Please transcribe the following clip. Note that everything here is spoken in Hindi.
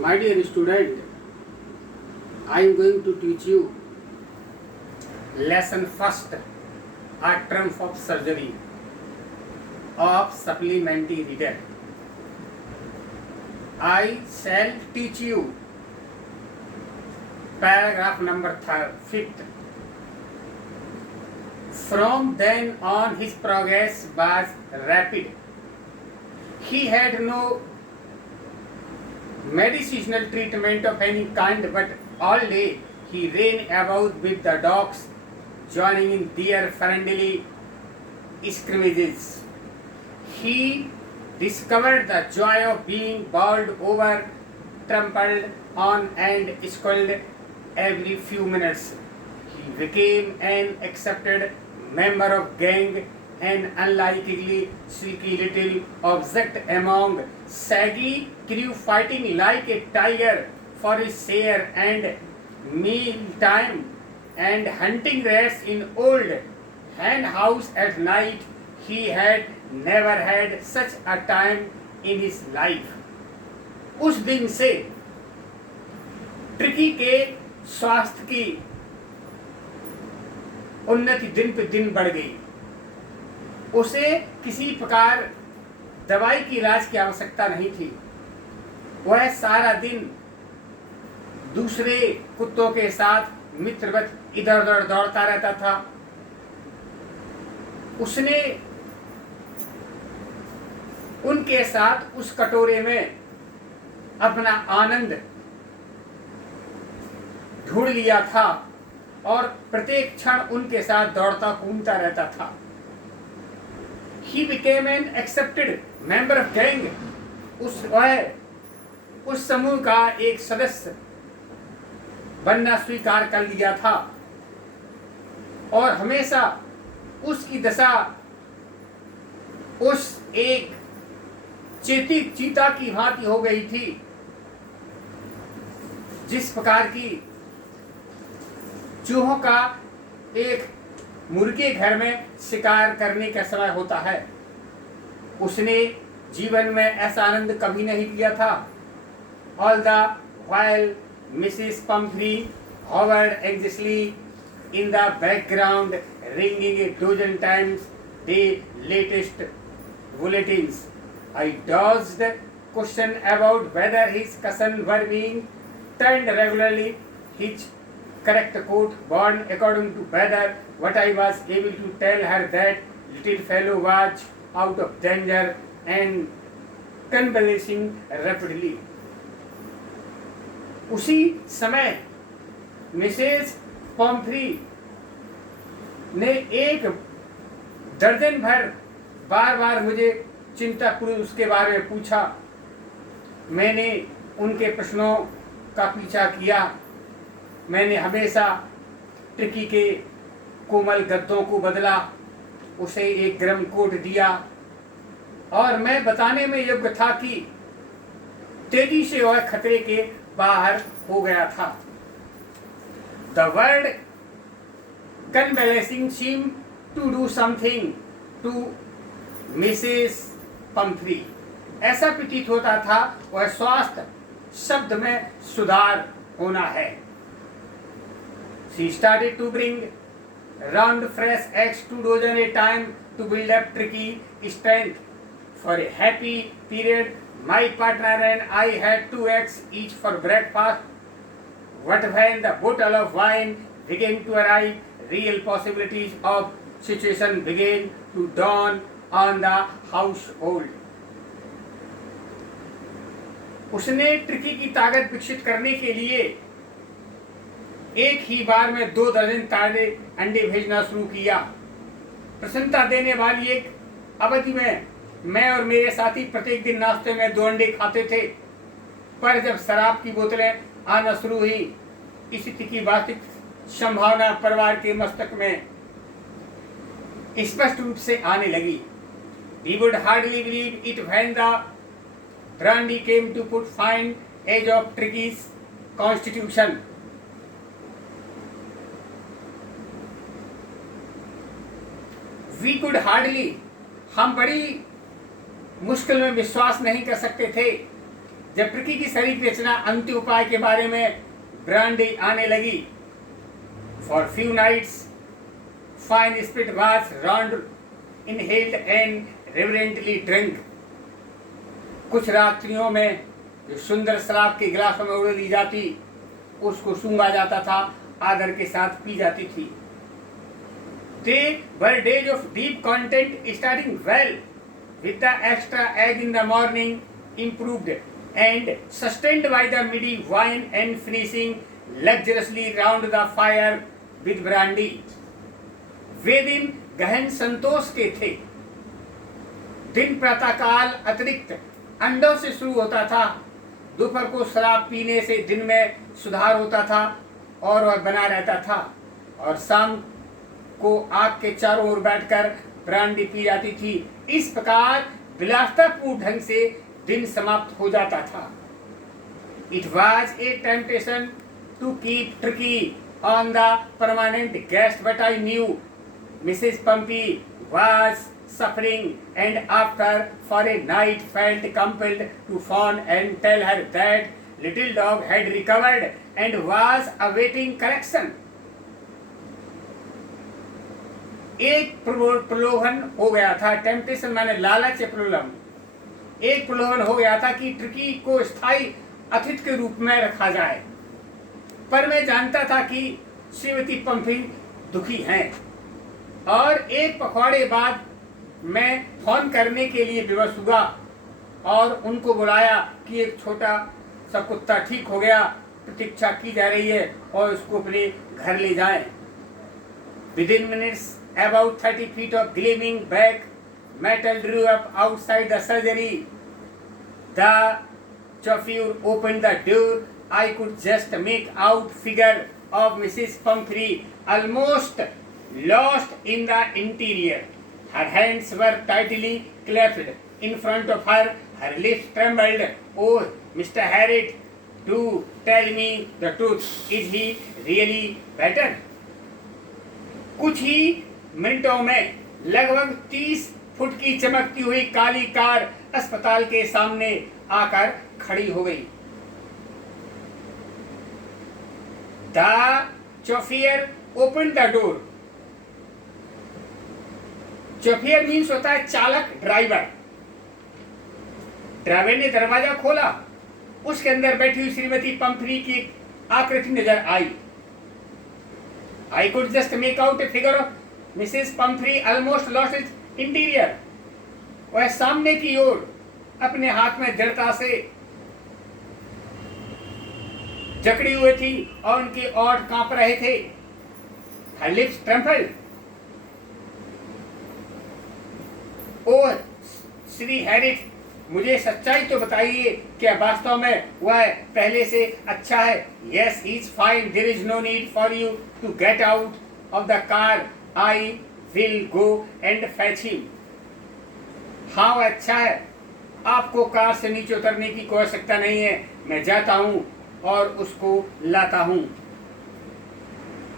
My dear student, I am going to teach you lesson first, a triumph of surgery of supplementary reader. I shall teach you paragraph number 5th. From then on his progress was rapid. He had no medicinal treatment of any kind, but all day he ran about with the dogs, joining in their friendly scrimmages. He discovered the joy of being bowled over, trampled on and scolded every few minutes. He became an accepted member of gang, an unlikely silky little object among saggy crew fighting like a tiger for his share and meal time and hunting rats in old hen house at night. He had never had such a time in his life. उस दिन से ट्रिकी के स्वास्थ्य की उन्नति दिन पे दिन बढ़ गई। उसे किसी प्रकार दवाई की इलाज की आवश्यकता नहीं थी। वह सारा दिन दूसरे कुत्तों के साथ मित्रवत इधर उधर दौड़ता रहता था। उसने उनके साथ उस कटोरे में अपना आनंद ढूंढ लिया था और प्रत्येक क्षण उनके साथ दौड़ता घूमता रहता था। He became an accepted member of gang. उस समूह का एक सदस्य बनना स्वीकार कर लिया था और हमेशा उसकी दशा उस एक चीता की भांति हो गई थी, जिस प्रकार की चूहों का एक मुर्गे घर में शिकार करने का समय होता है। उसने जीवन में ऐसा आनंद कभी नहीं लिया था। All the while Mrs. Pumphrey hovered anxiously in the background, ringing a dozen times the latest bulletins. I dodged question about whether his cousin were being turned regularly, his correct coat worn according to weather. What I was able to tell her that little fellow was out of danger and convalescing rapidly. उसी समय मिसेस पॉम्फ्री ने एक दर्जन भर बार बार मुझे चिंतापूर्वक उसके बारे में पूछा। मैंने उनके प्रश्नों का पीछा किया। मैंने हमेशा ट्रिकी के कोमल गद्दों को बदला, उसे एक गर्म कोट दिया और मैं बताने में योग्य था कि तेजी से वह खतरे के बाहर हो गया था। The word convalescing seemed to do something to Mrs. Pumphrey. ऐसा प्रतीत होता था वह स्वास्थ्य शब्द में सुधार होना है। She started to bring round fresh eggs 2 dozen a time to build up tricky strength. For a happy period, my partner and I had 2 eggs each for breakfast. But when the bottle of wine began to arrive, real possibilities of situation began to dawn on the household. उसने ट्रिकी की ताकत विकसित करने के लिए एक ही बार में 2 दर्जन ताजे अंडे भेजना शुरू किया। प्रसन्नता देने वाली एक अवधि में मैं और मेरे साथी प्रत्येक दिन नाश्ते में 2 अंडे खाते थे, पर जब शराब की बोतलें आना शुरू हुई, स्थिति की वास्तविक संभावना परिवार के मस्तक में स्पष्ट रूप से आने लगी। We would hardly believe it when the brandy came to put fine edge of Tricky's constitution. We could hardly, हम बड़ी मुश्किल में विश्वास नहीं कर सकते थे जब ट्रिकी की शरीर रचना अंतिम उपाय के बारे में ब्रांडी आने लगी, for few nights fine spirit was round inhaled and reverently drink. कुछ रात्रियों में जो सुंदर शराब के गिलासों में उड़ दी जाती, उसको सूंघा जाता था, आदर के साथ पी जाती थी। They were days of deep content, starting well with the extra egg in the morning, improved and sustained by the midi wine, and finishing luxuriously round the fire with brandy. वे दिन गहन संतोष के थे। दिन प्रातःकाल अतिरिक्त अंडों से शुरू होता था। दोपहर को शराब पीने से दिन में सुधार होता था और वह बना रहता था, और शाम को आग के चारों ओर बैठकर ब्रांडी पी जाती थी। इस प्रकार विलासतापूर्ण ढंग से दिन समाप्त हो जाता था। It was a temptation to keep Tricki on the permanent guest, but I knew Mrs Pumphrey was suffering, and after for a night felt compelled to phone and tell her that little dog had recovered and was awaiting correction. एक प्रलोभन हो गया था, टेम्पटेशन माने लालच या प्रलोभन। एक प्रलोभन हो गया था कि ट्रिकी को स्थायी अतिथि के रूप में रखा जाए, पर मैं जानता था कि श्रीमती पंपी दुखी हैं, और एक पखवाड़े बाद मैं फोन करने के लिए विवश हुआ और उनको बुलाया कि एक छोटा सा कुत्ता ठीक हो गया, प्रतीक्षा की जा रही है और उसको अपने घर ले जाएं। Within minutes, about 30 feet of gleaming black metal drew up outside the surgery. The chauffeur opened the door. I could just make out figure of Mrs. Pumphrey, almost lost in the interior. Her hands were tightly clasped in front of her. Her lips trembled. Oh, Mr. Harriet, do tell me the truth. Is he really better? कुछ ही मिनटों में लगभग 30 फुट की चमकती हुई काली कार अस्पताल के सामने आकर खड़ी हो गई। The chauffeur opened the door. Chauffeur means होता है चालक, ड्राइवर। ड्राइवर ने दरवाजा खोला, उसके अंदर बैठी हुई श्रीमती पंपरी की आकृति नजर आई। I could just make out a figure of Mrs. Pumphrey almost lost its interior. वह सामने की ओर अपने हाथ में दृढ़ता से जकड़ी हुई थी और उनके ओठ कांप रहे थे। Her lips trembled. ओह श्री हैरिट, मुझे सच्चाई तो बताइए, क्या वास्तव में वह पहले से अच्छा है? Yes, he is fine. There is no need for you to get out of the car. I will go and fetch him. हाँ, वह अच्छा है, आपको कार से नीचे उतरने की कोई आवश्यकता नहीं है, मैं जाता हूँ और उसको लाता हूँ।